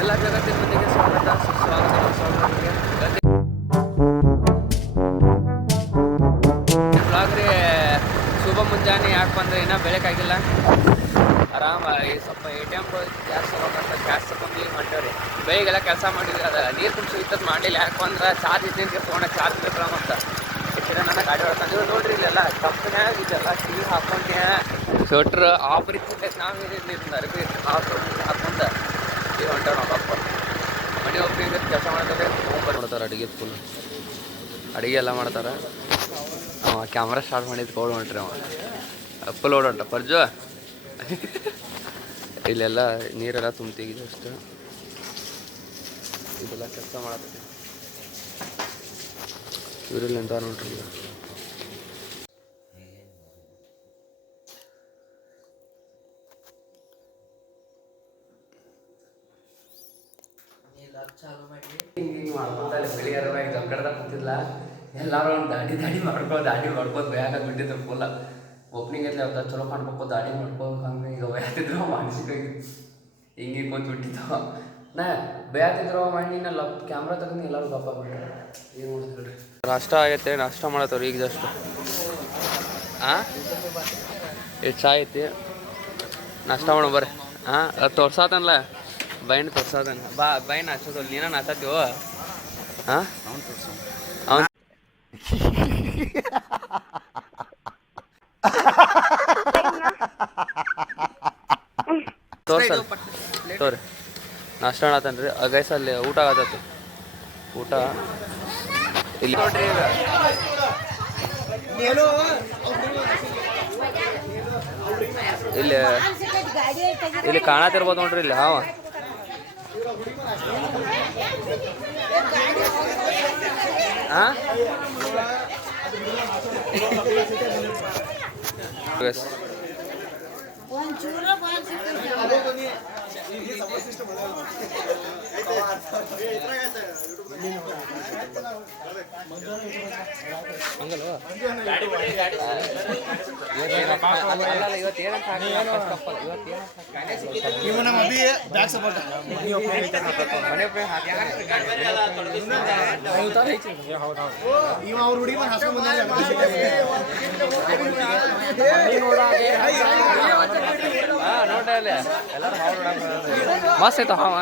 ಎಲ್ಲ ಜಗತ್ತಿನ ಮಂದಿಗೆ ಸ್ವಾಗತ ಸುಸ್ವಾಗತ. ಬ್ಲಾಗ್ ರೀ ಶುಭ ಮುಂಜಾನೆ. ಯಾಕೆ ಬಂದರೆ ಇನ್ನೂ ಬೆಳಕಾಗಿಲ್ಲ. ಆರಾಮ ಸ್ವಲ್ಪ ATM ಗ್ಯಾಸ್ ತಗೋಬೇಕಂತ ಗ್ಯಾಸ್ ತಗೊಂಡು ಹೊಂಟೇವ್ರಿ. ಬೆಳಿಗ್ಗೆಲ್ಲ ಕೆಲಸ ಮಾಡಿದ್ವಿ, ಅದು ನೀರು ತುಂಬಿಸಿ ಇತ್ತದ ಮಾಡಲಿಲ್ಲ. ಯಾಕೆ ಅಂದ್ರೆ ಚಾರ್ಜ್ ಇದ್ದೀನಿ ಫೋನ ಚಾರ್ಜ್ ಬೇಕಲ್ಲ ಅಂತ ನನ್ನ ಗಾಡಿ ಹೊಡ್ಕೊಂಡು ನೋಡ್ರಿ. ಇಲ್ಲೆಲ್ಲ ಕಂಪ್ನ್ಯಾಗ ಇದೆಲ್ಲ ಟೀ ಹಾಕೊಂಡೆ ಸ್ವೆಟ್ರ್ ಆಫರ್ ಇತ್ತು. ನಾವು ಅರ್ಬಿ ಹಾಕೊಂಡು ಟೀ ಹೊಂಟೇವ್ ನಾವು ಅಪ್ಪ ಮನೆ ಒಬ್ಬರಿಗೆ ಕೆಲಸ ಮಾಡ್ತಾರೆ. ಮಾಡ್ತಾರೆ ಅಡುಗೆ ಫುಲ್ ಅಡುಗೆ ಎಲ್ಲ ಮಾಡ್ತಾರೆ. ಕ್ಯಾಮ್ರಾ ಸ್ಟಾರ್ಟ್ ಮಾಡಿದ್ದು ಕೋಡ್ ಹೊಂಟ್ರಿ ಫುಲ್ ಓಡೋಟ ಪರ್ಜು. ಇಲ್ಲೆಲ್ಲ ನೀರೆಲ್ಲ ತುಂಬ್ತಿಗಿದೆ ಅಷ್ಟು. ಇದೆಲ್ಲ ಕೆಲಸ ಮಾಡತ್ತೆ ಇವರಲ್ಲಿ ಅಂತ ನೋಡ್ರಿ. ಬೆಳಿಗ್ಗೆ ಗಂಗಡದಾಗ ಕೂತಿಲ್ಲ. ಎಲ್ಲರೂ ಒಂದು ದಾಡಿ ಮಾಡ್ಬೋದು ಬ್ಯಾಗ ಬಿಟ್ಟಿದ್ರು ಫುಲ್ಲ. ಓಪನಿಂಗ್ ಐತ್ಲಿ ಅವ್ರ ಚಲೋ ಕಾಣ್ಬೇಕು, ದಾಡಿ ಮಾಡ್ಬೋದು. ಹಂಗೆ ಈಗ ಬಯತಿದ್ರು ಮಾನಸಿಕವಾಗಿ ಹಿಂಗೆ ಕೂತ್ ಬಿಟ್ಟಿತ್ತು. ನಾ ಬಯತಿದ್ರು ಮಣ್ಣಿನಲ್ಲ ಕ್ಯಾಮ್ರಾ ತಗೊಂಡು ಎಲ್ಲರೂ ಗಪ್ಪ ಬಿಟ್ರೆ ಏನು ಮಾಡ್ತಿಲ್ರಿ. ನಾಷ್ಟ ಆಗೈತೆ, ನಾಷ್ಟ ಮಾಡತ್ತವ್ರಿ ಈಗ ಜಸ್ಟ್. ಎಷ್ಟು ಚಾ ಐತಿ, ನಾಷ್ಟ ಮಾಡೋ ಬರ್ರಿ. ಅದು ತೋರ್ಸಾತನಲ್ಲ ಬೈನ್ ತೋರ್ಸಾತನ. ಬೈನ್ ಹಚ್ಚೋದಲ್ಲ, ನೀನ ನಾಚತ್ತೀವ. ಅವನು ತೋರಿ ನಾಷ್ಟ ಮಾಡತ್ತನ್ರಿ. ಗೈಸ್ ಅಲ್ಲಿ ಊಟ ಆಗತ್ತೈತಿ. ಊಟ ಇಲ್ಲಿ ನೋಡ್ರಿ. ಈಗ ಇಲ್ಲಿ ಕಾಣತಿರ್ಬೋದು ನೋಡ್ರಿ. ಇಲ್ಲಿ ಹಾವ ಹಂಗಲ್ವಾ ನೋಡ್ರಿ. ಎಲ್ಲರೂ ಮಸ್ತ್ ಐತ ಹಾವ.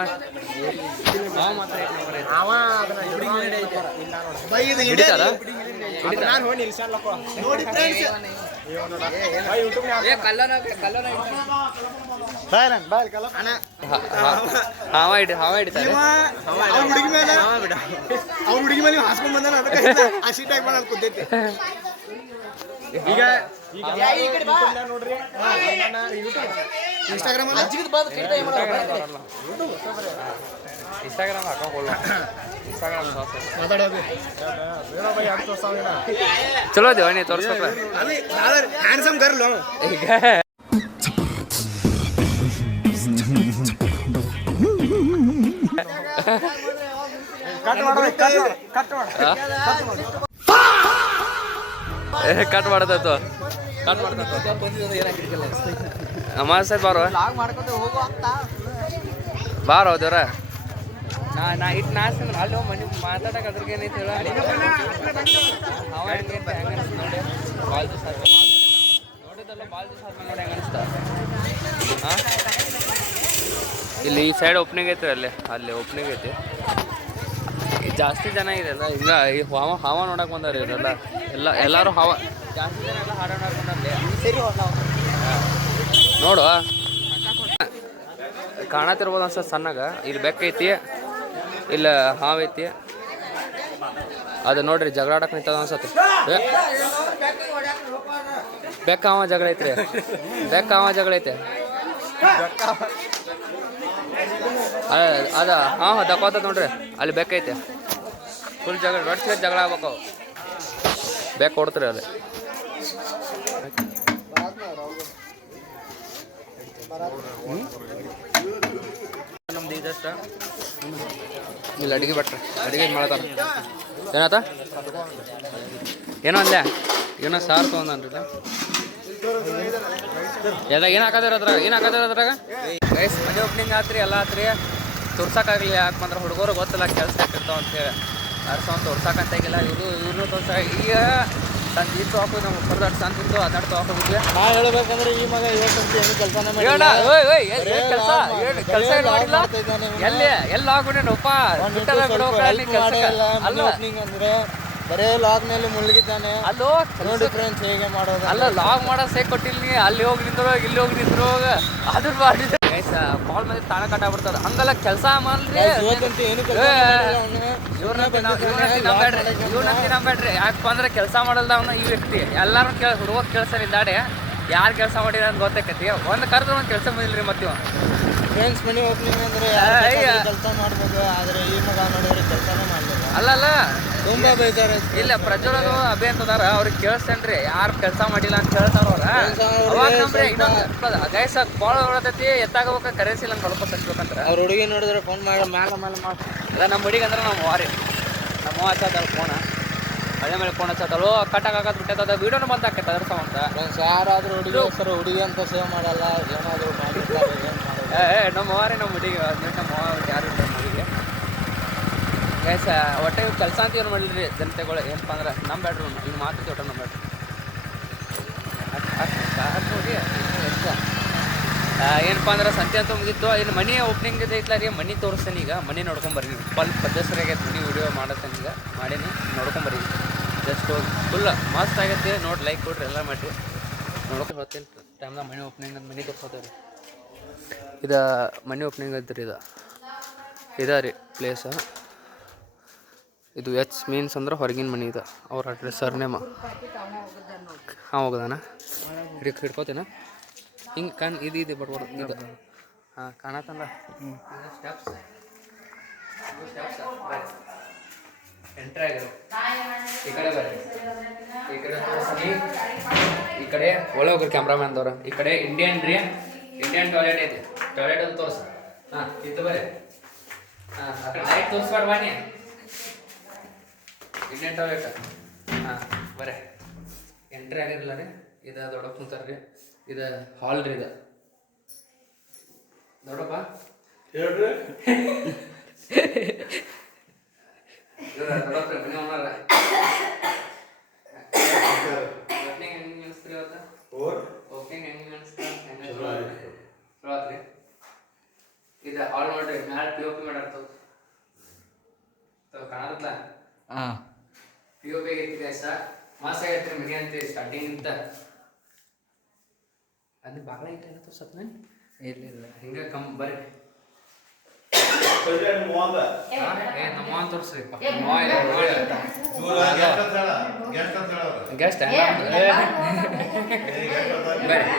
ಹಿಡಿತಾರ ಹಾವ ಹಿಡಿತಾರೆ. ಅವ್ರ ಹುಡುಗಿ ಮೇಲೆ ಹಾಸ್ಕೊಂಡ್ ಬಂದ ಆ ಸೀಟ್ ಹಾಕಿ ಬಂದ ಕುದ್ದೈತಿ. ಈಗ ನೋಡ್ರಿ ಇನ್ಸ್ಟಾಗ್ರಾಮ್ ಹಾಕೊಳ್ಳ ಮಾತಾಡೋದು ಚಲೋ ಅದೇವ ನೀ ತೋರ್ಸ್ಬೇಕ. ಹ್ಯಾಂಡ್ಸಮ್ ಗರ್ಲ್ ಈಗ ಕಟ್ ಮಾಡ್ತಾಯ್ತು. ಅಮಾವಾಸ್ಯೆ ಬಾರೋ ಬಾರೋ ದೇವ್ರ. ನಾ ಇಟ್ಟು ನಾಸ್ತೀನಿ ಅಲ್ಲಿ ಹೋಗಿ ಮನೆ ಮಾತಾಡಕ್ಕೆ ಅದ್ರಿಗೆ ಏನೈತೆ ಹೇಳ. ಅವ ಹೆಂಗೆ ನೋಡಿ ಭಾಳ ದಿವಸ ನೋಡಿದ್ದಲ್ಲ, ಭಾಳ ದಿವಸ ಆದ್ಮೇಲೆ ನೋಡಿ ಹೆಂಗೆ ಅನಿಸ್ತಾ. ಇಲ್ಲಿ ಈ ಸೈಡ್ ಓಪನಿಂಗ್ ಐತೆ, ಅಲ್ಲಿ ಓಪನಿಂಗ್ ಐತಿ. ಜಾಸ್ತಿ ಜನ ಇದೆಲ್ಲ ಹಿಂಗ ಈ ಹಾವ ನೋಡಕ್ ಬಂದಾರ ಇವರೆಲ್ಲ. ಎಲ್ಲರೂ ಹಾವ ಜಾಸ್ತಿ ಜನ ಎಲ್ಲ ಹಾಡೋಣ ನೋಡು. ಕಾಣತಿರ್ಬೋದು ಅನ್ಸತ್ ಸಣ್ಣಗ. ಇಲ್ಲಿ ಬೆಕ್ಕೈತಿ, ಇಲ್ಲ ಹಾವು ಐತಿ. ಅದು ನೋಡ್ರಿ ಜಗಳಾಡಕ್ ನಿಂತದ ಅನ್ಸತ್ತೆ. ಬೆಕ್ಕ ಹಾವ ಜಗಳ ಐತ್ರಿ. ಜಗಳ ಐತೆ. ಅದ ಹಾಂ ದಕ್ಕೋತದ ನೋಡ್ರಿ. ಅಲ್ಲಿ ಬೆಕ್ಕೈತೆ. ಫುಲ್ ಜಗಳ ರೊಟ್ಟಿ ಜಗಳ ಆಗ್ಬೇಕು. ಬೆಕ್ಕ ಕೊಡ್ತೀರಿ ಅಲ್ಲಿ. ನಮ್ದು ಇದಷ್ಟ ಇಲ್ಲಿ ಅಡುಗೆ ಭಟ್ರೆ ಅಡುಗೆ ಮಾಡ್ತಾರ. ಏನಾತ ಏನೋ ಅಂದೆ, ಏನೋ ಸಾರು ತೊಗೊಂಡ್ರಿ. ಎಲ್ಲ ಏನು ಹಾಕೋದಿರ ಅದ್ರಾಗ, ಏನು ಹಾಕೋದಿರ ಅದ್ರಾಗ ಗೈಸ್? ಮನೆ ಓಪನಿಂಗ್ ಆತ್ರಿ, ಎಲ್ಲ ಆತ್ರಿ. ತೋರ್ಸೋಕ್ಕಾಗಲಿ, ಯಾಕಂದ್ರೆ ಹುಡುಗರು ಗೊತ್ತಿಲ್ಲ ಕೆಲಸ ಯಾಕಿರ್ತಾವ ಅಂತೇಳಿ ಅರ್ಸೊಂದು ತೋರ್ಸಕ್ಕಂತಾಗಿಲ್ಲ. ಇವ್ರನ್ನೂ ಈಗ ಇದು ಹಾಕೋದು ನಮ್ಮ ಹೊರದಾಡ್ ಸಂತಿದ್ದು ಅದಾಡ್ತು ಹಾಕೋದಿದ್ವಿ. ನಾ ಹೇಳ್ಬೇಕಂದ್ರೆ ಈ ಮಗ ಇವತ್ತಂತೂ ಏನು ಕೆಲಸನೇ ಕೆಲಸ ಮಾಡಿಲ್ಲ. ಎಲ್ಲಿ ಆಗ್ಬಿಟ್ಟೇನಪ್ಪ ಅಂದ್ರೆ ಬರೇ ಲಾಗ್ ಮೇಲೆ ಮುಳುಗಿದ್ದಾನೆ. ಅಲ್ಲೋ ಡಿಫ್ರೆನ್ಸ್ ಹೇಗೆ ಮಾಡೋದು? ಅಲ್ಲ ಲಾಗ್ ಮಾಡೋದು ಸೇಕ್ ಕೊಟ್ಟಿಲ್ಲ. ಅಲ್ಲಿ ಹೋಗಿ ನಿಂದ್ರು, ಇಲ್ಲಿ ಹೋಗಿ ನಿಂದ್ರು, ಅದ್ರ ಮಾಡಿದ್ರೆ ಕಾಲ್ ಮೇಲೆ ತಾಣ ಕಟ್ಟಾಗ್ಬಿಡ್ತದ. ಹಂಗಲ್ಲ ಕೆಲಸ ಮಾಡ್ರಿ. ಇವತ್ತಂತೂ ಏನು ಇವ್ರನ್ನ ನಂಬೇಡ್ರಿ. ಯಾಕಪ್ಪ ಅಂದ್ರೆ ಕೆಲಸ ಮಾಡಲ್ದ ಅವನ ಈ ವ್ಯಕ್ತಿ. ಎಲ್ಲಾರು ಹುಡುಗ ಕೆಲಸ ಇದ್ದಾಡೆ, ಯಾರು ಕೆಲಸ ಮಾಡಿರ ಅಂತ ಗೊತ್ತಾಕತಿ. ಒಂದು ಕರೆದ್ರೆ ಒಂದು ಕೆಲಸ ಬಂದಿಲ್ರಿ. ಮತ್ತೆ ಫ್ರೆಂಡ್ಸ್ ಮನಿ ಓಪನಿಂಗ್ ಅಂದ್ರೆ ಕೆಲಸ ಮಾಡ್ಬೋದು, ಆದ್ರೆ ಈ ಮಗ ನೋಡಿದ್ರೆ ಕೆಲಸನೇ ಮಾಡಲಿಲ್ಲ. ಅಲ್ಲಲ್ಲ ತುಂಬಾ ಬೇಜಾರ. ಇಲ್ಲ ಪ್ರಜ್ವಲನು ಅಭಿ ಅಂತದಾರ, ಅವ್ರಿಗೆ ಕೇಳಿಸ್ತೇನ್ರಿ ಯಾರು ಕೆಲಸ ಮಾಡಿಲ್ಲ ಅಂತ ಹೇಳ್ತಾರ ಅವ್ರ. ಇನ್ನೊಂದು ಗೈಸ ಬಾಳ ಹೊಳತೈತಿ, ಎತ್ತಾಗಬೇಕ ಕರೆಸಿಲ್ಲ ಅಂತ ಸ್ವಲ್ಪ ತಚ್ಬೇಕಂತ. ಅವ್ರ ಹುಡುಗಿ ನೋಡಿದ್ರೆ ಫೋನ್ ಮಾಡಿ ಮ್ಯಾಲ ಮಾಡಿ ಅದ ನಮ್ಮ ಹುಡುಗಿ ಅಂದ್ರೆ ನಮ್ಮ ವಾರಿ ನಮ್ಮ ಹಚ್ಚತ್ತಾಳ ಫೋನ. ಅದೇ ಮೇಲೆ ಫೋನ್ ಹಚ್ಚತ್ತಳು, ಕಟ್ಟಾಗದ್ ಬಿಟ್ಟದ. ವೀಡಿಯೋನು ಬಂದ್ ಆಕೈತೆ ಅದ್ರ ಸಂಬಂಧ. ಫ್ರೆಂಡ್ಸ್ ಯಾರಾದ್ರೂ ಹುಡುಗಿ ಹೆಸರು ಹುಡುಗಿ ಅಂತ ಸೇವ್ ಮಾಡಲ್ಲ, ಏನಾದ್ರು ಮಾಡಿರ್ತಾರೆ. ನಮ್ಮ ವಾರಿ ನಮ್ಮ ಹುಡುಗಿ ನಮ್ಮ ಯಾರು ನಮ್ಮ ಹುಡುಗಿ ಗೈಸ. ಒಟ್ಟೆ ಕೆಲಸ ಅಂತ ಏನು ಮಾಡಿಲ್ರಿ ಜನತೆಗಳು. ಏನಪ್ಪ ಅಂದ್ರೆ ನಮ್ಮ ಬ್ಯಾಡ್ರಿ ಈಗ ಮಾತೈತಿ ಒಟ್ಟು ನಮ್ಮ ಬ್ಯಾಡ್ರಿ ನೋಡಿ ಎಷ್ಟು ಏನಪ್ಪ ಅಂದ್ರೆ ಸಂತೆ ಅಂತ ಮುಗಿತ್ತು. ಇನ್ನು ಮನಿ ಓಪನಿಂಗ್ ಐತ್ಲ ರೀ. ಮನಿ ತೋರಿಸ್ತೇನೆ ಈಗ. ಮನಿ ನೋಡ್ಕೊಂಬರ್ರಿ. ಪದ್ಧಸರಿ ಆಗೈತೆ ಮನಿ ವಿಡಿಯೋ ಮಾಡತ್ತೇನೆ ಈಗ. ಮಾಡೀನಿ, ನೋಡ್ಕೊಂಬರ್ರಿ. ಜಸ್ಟ್ ಫುಲ್ ಮಸ್ತ್ ಆಗೈತಿ ನೋಡಿ. ಲೈಕ್ ಕೊಡ್ರಿ, ಎಲ್ಲ ಮಾಡಿರಿ. ನೋಡ್ಕೊಂಡು ಹೋಗ್ತೀನಿ ಟೈಮ್ದಾಗ ಮನಿ ಓಪನಿಂಗ್ ಅಂತ ಮನಿ ತೋರಿಸೋದ್ರಿ. ಇದು ಮನಿ ಓಪನಿಂಗ್ ಐತ್ರಿ. ಇದು ರೀ ಪ್ಲೇಸ. ಇದು ಎಚ್ ಮೀನ್ಸ್ ಅಂದ್ರೆ ಹೊರಗಿನ ಮನಿ. ಇದು ಅವ್ರ ಅಡ್ರೆಸ್ ಸರ್ನೇಮ. ಹಾಂ ಹೋಗೋದಾನ ಹಿಡ್ಕೋತೇನ ಹಿಂಗೆ ಇದು ಬಡ್ಬಾರ್ದು. ಇದು ಹಾಂ ಕಾಣತ್ತಲ್ಲ ಸ್ಟೆಪ್ಸ್. ಎಂಟ್ರಿ ಆಗಿರೋ ಈ ಕಡೆ ಬರ್ರಿ. ಈ ಕಡೆ ಈ ಕಡೆ ಒಳಗೆ ಹೋಗ್ರಿ ಕ್ಯಾಮ್ರಾಮ್ಯಾನ್ದವ್ರು. ಈ ಕಡೆ ಇಂಡಿಯನ್ ಟಾಯ್ಲೆಟ್ ಐತಿ. ಟಾಯ್ಲೆಟ್ ಅಂತ ತೋರಿಸ. ಹಾಂ ಇದು ಬರ್ರಿ. ಹಾಂ ಆ ಕಡೆ ಲೈಟ್ ತೋರಿಸ್ಬಾರ್ದು ಬನ್ನಿ. Indian toilet. ಹಾಂ ಬರ್ರಿ. ಎಂಟ್ರಿ ಆಗಿರಲಿಲ್ಲ ರೀ. ಇದು ದೊಡ್ಡಪ್ಪ ಕುಂತಾರ ರೀ. ಇದು ಹಾಲ್ ರೀ. ಇದು ದೊಡ್ಡಪ್ಪ ಹೇಳ್ರಿ. ದೊಡ್ಡಪ್ಪ ಮನೆ ಓನರ್. ಓಪನಿಂಗ್ ಹೆಂಗೆ ಅನಿಸ್ತೀರಿ ಅವತ್ತು? ಓಪನಿಂಗ್ ಹೆಂಗೆ ಅನಿಸ್ತೀರಿ? ಚಲೋ ಆತ್ರಿ. ಇದು ಹಾಲ್ ನೋಡ್ರಿ. ಮ್ಯಾಲೆ POP ಮಾಡಾರ್ತದ ಕಾಣತ್ತಲ್ಲ. ಹಾಂ POP ಆಗೈತಿ ಗೈಸ. ಮಸ್ತ್ ಆಗೈತ್ರಿ ಮನೆ ಅಂತ ಸ್ಟಾರ್ಟಿಂಗ್ ಅಂತ. ಅದು ಬಾಗ್ಲ ಐತೆ ತೋರ್ಸತ್ನ. ಇಲ್ಲ ಹಿಂಗೆ ಬರ್ರಿ. ನಮ್ಮ ತೋರಿಸ್ರಿ. ಗೆಸ್ಟ್ ಬರ್ರಿ.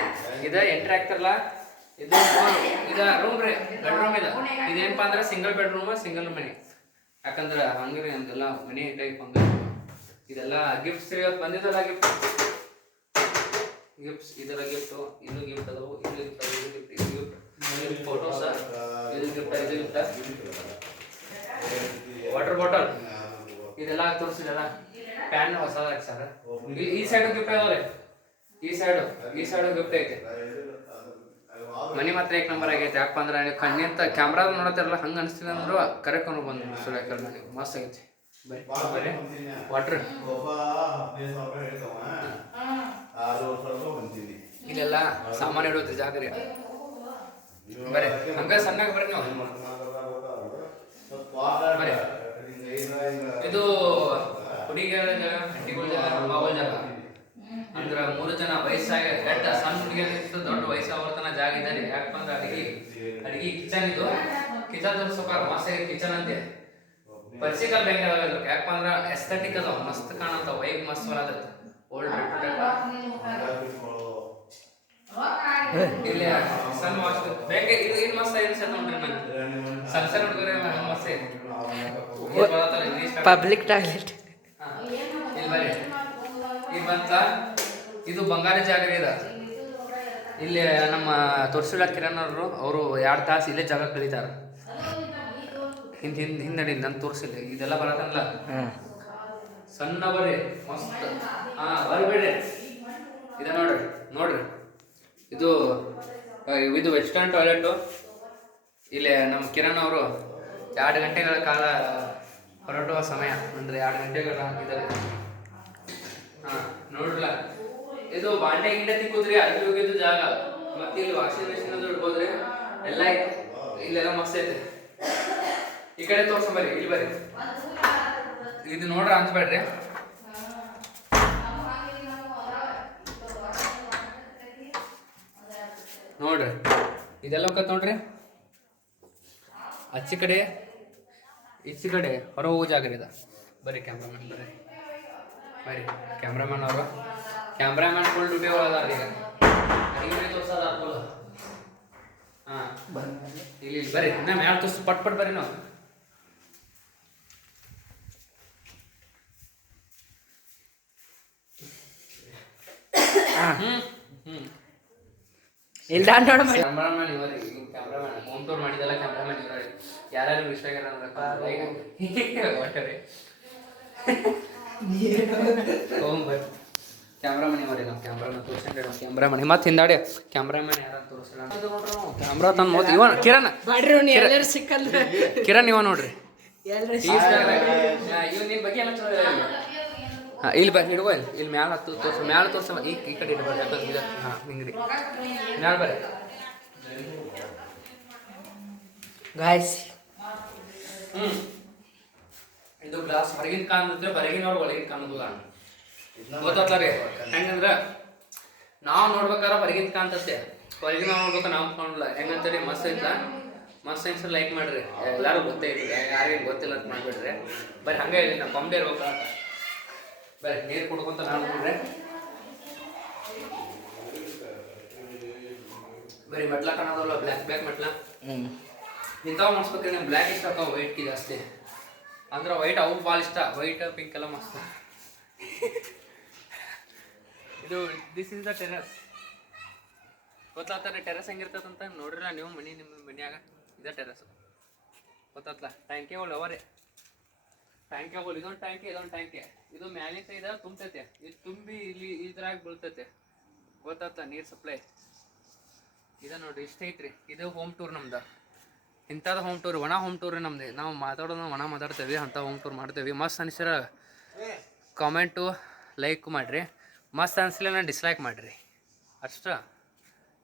ಇದು ಎಂಟ್ರಿ ಆಗ್ತಾರಲ್ಲ, ಇದು ರೂಮ್ ರೀ. ಬೆಡ್ರೂಮ್ ಇದು. ಇದೇನಪ್ಪ ಅಂದ್ರೆ ಸಿಂಗಲ್ ಬೆಡ್ರೂಮ್, ಸಿಂಗಲ್ ಮನೆ. ಯಾಕಂದ್ರೆ ಹಂಗ್ರಿ ಅಂತೆಲ್ಲ ಮನೆ ಟೈಪ್ ಹಂಗ. ಇದೆಲ್ಲ ಗಿಫ್ಟ್ಸ್ ರೀ. ಇವತ್ತು ಬಂದಿದ್ದಲ್ಲ ಗಿಫ್ಟ್ಸ್. ಇದೆಲ್ಲ ಗಿಫ್ಟು. ಇದು ಗಿಫ್ಟ್ ಅದಾವು, ಇದು ಗಿಫ್ಟ್ ಅದಾವು, ಇದು ಗಿಫ್ಟ್, ಇದು ಗಿಫ್ಟ್, ಫೋಟೋಸ, ಇದು ಗಿಫ್ಟ್, ಇದು ಗಿಫ್ಟ್, ವಾಟರ್ ಬಾಟಲ್ ಇದೆಲ್ಲ ತೋರಿಸಿದಲ್ಲ. ಪ್ಯಾನ್ ಹೊಸದ ಸರ್. ಈ ಸೈಡು ಗಿಫ್ಟ್ ಅದಾವ್ರಿ. ಈ ಸೈಡು ಗಿಫ್ಟ್ ಐತೆ. ಮನೆ ಮಾತ್ರ ಏಕ್ ನಂಬರ್ ಆಗೈತೆ. ಯಾಕಪ್ಪ ಅಂದ್ರೆ ನೀವು ಕಣ್ಣಿಂತ ಕ್ಯಾಮ್ರಾದ ನೋಡತ್ತಿರಲ್ಲ ಹಂಗೆ ಅನಿಸ್ತಿಲ್ಲ ಅಂದ್ರು ಕರೆಕ್ಟ್ ಬಂದು ಸುಳ್ಯಾಕಲ್ ನನಗೆ ಮಸ್ತ್ ಆಗೈತಿ. ಬರ್ರಿ ವಾಟ್ರ್. ಇಲ್ಲೆಲ್ಲ ಸಾಮಾನು ಇಡೋದ್ರಿ ಜಾಗ ರೀ. ಬರ್ರಿ ಹಂಗ ಸಣ್ಣಗೆ ಬರ್ರಿ ನೀವು. ಬರ್ರಿ. ಇದು ಹುಡುಗಿಯರ ಜಾಗ, ಹಟ್ಟಿಗಳ ಜಾಗ, ಮಗಳ ಜಾಗ. ಅಂದ್ರೆ 3 ಜನ ವಯಸ್ಸಾಗ ಸಣ್ಣ ಹುಡುಗಿಯರ್ಗಿಂತ ದೊಡ್ಡ ವಯಸ್ಸಾವರ್ತನ ಜಾಗ ಇದ್ದಾರೆ. ಯಾಕಪ್ಪ ಅಂದ್ರೆ ಅಡಿಗೆ ಕಿಚನ್. ಇದು ಕಿಚನ್ ತೋರ್ಸೋಕಾರ ಮಸ್ತ್ ಆಗೈತಿ ಕಿಚನ್ ಅಂತೆ. ಪರಿಸಿಕಲ್ ಬ್ಯಾಂಕ್ ಯಾವಾಗ. ಯಾಕಪ್ಪ ಅಂದ್ರೆ ಎಸ್ಥೆಟಿಕ್ ಅದಾವ, ಮಸ್ತ್ ಕಾಣಂತ. ವೈಬ್ ಮಸ್ತ್ ಬರತ್ತ. ಓಲ್ಡ್ ಇಲ್ಲಿ ಸಣ್ಣ ವಾಶ್ ಬೇಕೆ. ಇದು ಏನು ಮಸ್ತ್ ಐತೆ ನೋಡ್ರಿ. ನಂಗೆ ಸಣ್ಣ ಹುಡುಗರೆ ಮಸ್ತ್ ಐತಿ. Public toilet. ಇಲ್ಲಿ ಬರ್ರಿ. ಈಗ ಬಂತ. ಇದು ಬಂಗಾರಿ ಜಾಗ ರೀ. ಇದು ಇಲ್ಲಿ ನಮ್ಮ ತೋರ್ಸಿಲ್ಲ ಕಿರಣ್ ಅವರು 2 ತಾಸು ಇಲ್ಲೇ ಜಾಗ ಕಳೀತಾರ. ಹಿಂದಡಿ ನಾನು ತೋರಿಸಿಲ್ಲ. ಇದೆಲ್ಲ ಬರತ್ತಲ್ಲ ಸಣ್ಣ ಬರ್ರಿ ಮಸ್ತ್. ಬರ್ಬೇಡ್ರಿ. ಇದೆ ನೋಡ್ರಿ. ಇದು ವೆಸ್ಟರ್ನ್ ಟಾಯ್ಲೆಟು. ಇಲ್ಲಿ ನಮ್ಮ ಕಿರಣ್ ಅವರು 2 ಗಂಟೆಗಳ ಕಾಲ ಹೊರಡುವ ಸಮಯ ಅಂದರೆ 2 ಗಂಟೆಗಳ ಇದ್ದಾರೆ. ಹಾಂ ನೋಡ್ರಲ್ಲ, ಇದು ಬಾಂಡೆ ಗಿಂಡೆ ತಿಕ್ಕೋದ್ರಿ ಅಲ್ಲಿ ಹೋಗಿದ್ದು ಜಾಗ. ಮತ್ತೆ ಇಲ್ಲಿ ವಾಷಿಂಗ್ ಮೆಷಿನ್ ಅದು ಇಡ್ಬೋದ್ರಿ, ಎಲ್ಲ ಐತೆ. ಇಲ್ಲೆಲ್ಲ ಮಸ್ತ್ ಐತೆ. ಈ ಕಡೆ ತೋರ್ಸಂಬರ್ರಿ, ಇಲ್ಲಿ ಬರ್ರಿ. ಇದು ನೋಡ್ರಿ ಅನ್ಸ್ಬೇಡ್ರಿ. ನೋಡ್ರಿ ಇದೆಲ್ಲ ಹೋಗತ್ ನೋಡ್ರಿ. ಆಚೆ ಕಡೆ ಈಚೆ ಕಡೆ ಹೊರ ಹೋಗೋ ಜಾಗ ಇದೆ. ಬರ್ರಿ ಕ್ಯಾಮ್ರಾಮನ್, ಬರ್ರಿ ಕ್ಯಾಮ್ರಾಮನ್ ಅವರು. ಕ್ಯಾಮ್ರಾಮನ್ ಫುಲ್ ಡ್ಯೂಟಿ ಒಳಗಾರ ಈಗ. ಅಡಿಗೆ ತೋರ್ಸೋದ ಫುಲ್. ಹಾಂ ಇಲ್ಲಿ ಬರ್ರಿ, ಇನ್ನ ಮ್ಯಾಲ ತೋರ್ಸಿ ಪಟ್ ಬರ್ರಿ ನಾವು. ಇಲ್ಲ ನೋಡ ಕ್ಯಾಮ್ರಾಮನ್ ಇವರಿಗೆ, ಕ್ಯಾಮ್ರಾಮನ್ ಹೋಮ್ ಟೂರ್ ಮಾಡಿದಲ್ಲ ಕ್ಯಾಮ್ರಾಮನ್ ಇವರಿಗೆ. ಯಾರು ಇಷ್ಟ ಆಗ್ಯಾರ ಒಟ್ಟರೆ ಹೋಗ್ಬರ್ರಿ. ಕ್ಯಾಮ್ರಾಮನ್ ಇವರೇ, ನಮ್ಮ ಕ್ಯಾಮ್ರಾಮನ್ ತೋರ್ಸಂಡ್ರಿ. ನಮ್ಮ ಕ್ಯಾಮ್ರಾಮನ್ ಮತ್ತೆ ಹಿಂದಾಡಿ ಕ್ಯಾಮ್ರಾಮನ್ ಯಾರು ತೋರಿಸಲ್ಲ. ಕ್ಯಾಮ್ರಾ ತಂದು ಮೋದಿ ಇವ ಕಿರಣ್, ಎಲ್ಲರೂ ಸಿಕ್ಕಲ್ರಿ. ಕಿರಣ್ ಇವ ನೋಡ್ರಿ. ಎಲ್ಲರೂ ಇವ್ ನಿನ್ ಬಗ್ಗೆ ಎಲ್ಲ ಚಲೋ. ಹಾಂ ಇಲ್ಲಿ ಬರ್ರಿ, ಹಿಡ್ಕೊ ಇಲ್ಲಿ ಮ್ಯಾಲ ಹತ್ತು ತೋರ್ಸ, ಮ್ಯಾಲ ತೋರ್ಸ. ಈ ಕಡೆ ಇಡ್ಬರ್ರಿ, ಯಾಕಂದ್ರೆ ಹಾಂ ಹಿಂಗ್ರಿ ಮ್ಯಾಲ ಬರ್ರಿ. ಗಾಯ್ಸ್ ಇದು ಗ್ಲಾಸ್ ಹೊರಗಿನ ಕಾಣಿದ್ರೆ ಹೊರಗಿನವ್ರು ಒಳಗಿನ ಕಾಣೋದಿಲ್ಲ. ಗೊತ್ತಲ್ಲ ರೀ ಹೆಂಗಂದ್ರೆ ನಾವು ನೋಡ್ಬೇಕಾದ್ರೆ ಹೊರಗಿನ ಕಾಣ್ತತೆ, ಹೊರಗಿನ ನೋಡ್ಬೇಕು ನಾವು ಕಾಣಲ್ಲ. ಹೆಂಗಂತೀರಿ ಮಸ್ತ್ ಐತ, ಮಸ್ತ್ ಐನ್ಸ್ ಲೈಕ್ ಮಾಡ್ರಿ. ಎಲ್ಲರೂ ಗೊತ್ತೇ ಇಲ್ಲ, ಯಾರಿಗೇನು ಗೊತ್ತಿಲ್ಲ ಅಂತ ಮಾಡ್ಬಿಡ್ರಿ. ಬರೀ ಹಂಗೆ ಹೇಳಿ ನಾವು ಕೊಂಬೆ ಇರ್ಬೇಕು. ಬರೀ ನೀರು ಕುಡ್ಕೊಂತ ನಾನು ನೋಡ್ರಿ. ಬರೀ ಮೆಟ್ಲ ಕಾಣೋದಲ್ಲ, ಬ್ಲ್ಯಾಕ್ ಮೆಟ್ಲ. ಇಂಥವು ಮಾಡಿಸ್ಬೇಕ್ರಿ. ನೀವು ಬ್ಲ್ಯಾಕ್ ಇಷ್ಟ ಹಾಕೋ, ವೈಟ್ಗೆ ಜಾಸ್ತಿ ಅಂದ್ರೆ ವೈಟ್ ಅವು ಭಾಳ ಇಷ್ಟ. ವೈಟ್ ಪಿಂಕ್ ಎಲ್ಲ ಮಸ್ತ್. ಇದು ದಿಸ್ ಇಸ್ ದ ಟೆರಸ್. ಗೊತ್ತಾಗ್ತಾರೆ ಟೆರಸ್ ಹೆಂಗಿರ್ತದಂತ ನೋಡ್ರಿಲ್ಲ ನೀವು. ನಿಮ್ಮ ಮನ್ಯಾಗ ಇದೇ ಟೆರಸ್ ಗೊತ್ತಾಗ್ಲ. ಟ್ಯಾಂಕಿಗಳು ಅವರೇ ಟ್ಯಾಂಕಿಗಳು. ಇದೊಂದು ಟ್ಯಾಂಕಿ, ಇದೊಂದು ಟ್ಯಾಂಕಿ. ಇದು ಮ್ಯಾಲಿನ ಸೈಡ್ ತುಂಬತೈತೆ, ಇದು ತುಂಬಿ ಇಲ್ಲಿ ಇದ್ರಾಗ ಬೀಳ್ತೈತೆ. ಗೊತ್ತಾಗ್ತ ನೀರು ಸಪ್ಲೈ ಇದೆ ನೋಡ್ರಿ. ಇಷ್ಟ ಐತ್ರಿ. ಇದು ಹೋಮ್ ಟೂರ್ ನಮ್ದು. ಇಂಥದ್ದು ಹೋಮ್ ಟೂರ್, ಒಣ ಹೋಮ್ ಟೂರ್ ನಮ್ದು. ನಾವು ಮಾತಾಡೋದು ಒಣ ಮಾತಾಡ್ತೇವೆ, ಅಂಥ ಹೋಮ್ ಟೂರ್ ಮಾಡ್ತೇವೆ. ಮಸ್ತ್ ಅನಿಸಿರ ಕಾಮೆಂಟು ಲೈಕ್ ಮಾಡಿರಿ, ಮಸ್ತ್ ಅನಿಸ್ಲಿಲ್ಲ ಡಿಸ್ಲೈಕ್ ಮಾಡಿರಿ ಅಷ್ಟ.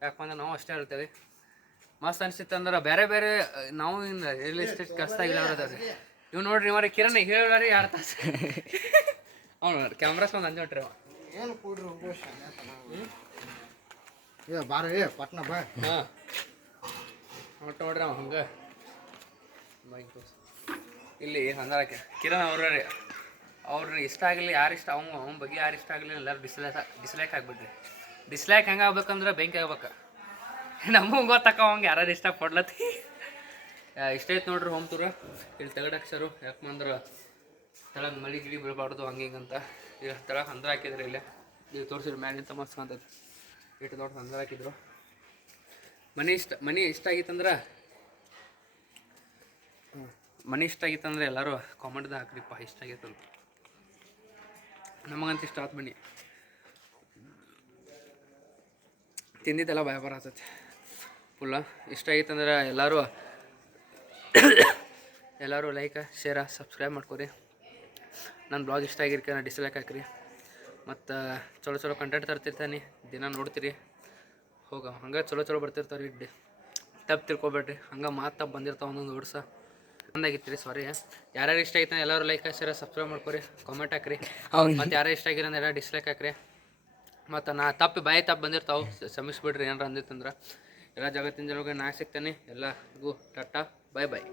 ಯಾಕಂದ್ರೆ ನಾವು ಅಷ್ಟೇ ಹೇಳ್ತೇವೆ. ಮಸ್ತ್ ಅನಿಸಿತ್ತು ಅಂದ್ರೆ ಬೇರೆ ಬೇರೆ ನಾವು ಇನ್ನು ರಿಯಲ್ ಎಸ್ಟೇಟ್ ಕಸ್ತಾಗಿಲ್ಲ ಅವ್ರದವ್ರಿ. ಇವ್ ನೋಡ್ರಿ ಇವ್ರಿ ಕಿರಣ್ ಹೇಳ್ರಿ 2 ತಾಸು ಅವ್ನು ನೋಡ್ರಿ ಕ್ಯಾಮ್ರಾಸ್ ಒಂದು ಅಂಜ್ ಹೊಂಟ್ರಿ. ಏನು ಕೂಡ್ರಿ ಬಾರ ಪಟ್ನ ಬಾ. ಹಾಂ ಒಟ್ಟು ನೋಡ್ರಿ ಅವ ಹಂಗೆ ಇಲ್ಲಿ ಹಂಗಾರಕ್ಕೆ ಕಿರಣ್ ಅವ್ರಿ. ಅವ್ರಿಗೆ ಇಷ್ಟ ಆಗಲಿ, ಯಾರು ಇಷ್ಟ ಅವ್ನ ಬಗ್ಗೆ ಯಾರು ಇಷ್ಟ ಆಗಲಿ ಎಲ್ಲರೂ ಡಿಸ್ಲೈಕ್ ಆಗಿಬಿಡ್ರಿ. ಡಿಸ್ಲೈಕ್ ಹೆಂಗೆ ಆಗ್ಬೇಕಂದ್ರೆ ಬೆಂಕಿ ಆಗ್ಬೇಕು. ನಮಗೆ ಗೊತ್ತಕ್ಕ ಅವಂಗೆ ಯಾರು ಇಷ್ಟ ಪಡ್ಲತ್ತಿ. ಇಷ್ಟ ಐತೆ ನೋಡ್ರಿ ಹೋಮ್ ಟೂರ. ಇಲ್ಲಿ ತೆಗಡಾಕ್ಸರು ಯಾಕಂದ್ರೆ ತೆಳಗೆ ಮಳಿ ಗಿಳಿ ಬೀಳಬಾರ್ದು ಹಂಗೆ ಹಿಂಗಂತ. ಈಗ ತೆಳಗೆ ಹಂದ್ರ ಹಾಕಿದ್ರು. ಇಲ್ಲೇ ಈಗ ತೋರಿಸಿದ್ರು ಮ್ಯಾಲಿಂತ ಮಸ್ತ್ ಕಾಣ್ತೈತೆ. ಇಟ್ಟು ದೊಡ್ಡ ಹಂದ್ರ ಹಾಕಿದ್ರು. ಮನೆ ಇಷ್ಟ ಆಗಿತ್ತಂದ್ರೆ ಎಲ್ಲರೂ ಕಾಮೆಂಟ್ದಾಗ ಹಾಕ್ರಿಪ್ಪ ಇಷ್ಟ ಆಗೈತಂತ. ನಮಗಂತ ಇಷ್ಟ ಆಯ್ತು. ಬನ್ನಿ ತಿಂದಿದ್ದೆಲ್ಲ ಭಯ ಆಗ್ತೈತಿ ಫುಲ್ಲ. ಇಷ್ಟ ಆಗೈತಂದ್ರೆ ಎಲ್ಲರೂ ಲೈಕ್ ಶೇರ ಸಬ್ಸ್ಕ್ರೈಬ್ ಮಾಡ್ಕೊರಿ. ನನ್ನ ಬ್ಲಾಗ್ ಇಷ್ಟ ಆಗಿರ್ಕ ಡಿಸ್ಲೈಕ್ ಹಾಕ್ರಿ. ಮತ್ತು ಚಲೋ ಕಂಟೆಂಟ್ ತರ್ತಿರ್ತಾನೆ, ದಿನ ನೋಡ್ತೀರಿ. ಹಂಗೆ ಚಲೋ ಬರ್ತಿರ್ತಾವೆ. ತಪ್ಪು ತಿಳ್ಕೊಬೇಡ್ರಿ. ಹಂಗೆ ತಪ್ಪು ಬಂದಿರ್ತಾವೆ ಒಂದೊಂದು ವರ್ಡ್ಸ. ಚಂದಾಗಿತ್ತೀರಿ, ಸಾರಿ. ಯಾರ್ಯಾರು ಇಷ್ಟ ಆಗಿತ್ತಾನೆ ಎಲ್ಲರೂ ಲೈಕ್ ಶೇರ ಸಬ್ಸ್ಕ್ರೈಬ್ ಮಾಡ್ಕೊರಿ, ಕಾಮೆಂಟ್ ಹಾಕ್ರಿ. ಮತ್ತು ಯಾರು ಇಷ್ಟ ಆಗಿರಂದ್ರೆ ಎಲ್ಲ ಡಿಸ್ಲೈಕ್ ಹಾಕ್ರಿ. ಮತ್ತು ತಪ್ಪು ಬಂದಿರ್ತಾವೆ, ಕ್ಷಮಿಸ್ಬಿಡ್ರಿ ಏನಾರ ಅಂದಿತ್ತಂದ್ರೆ. ಎಲ್ಲ ಜಗತ್ತಿನ ಜನರಿಗೆ ನಾ ಸಿಗ್ತೇನೆ. ಎಲ್ಲರಿಗೂ ಟಾಟಾ, ಬಾಯ್.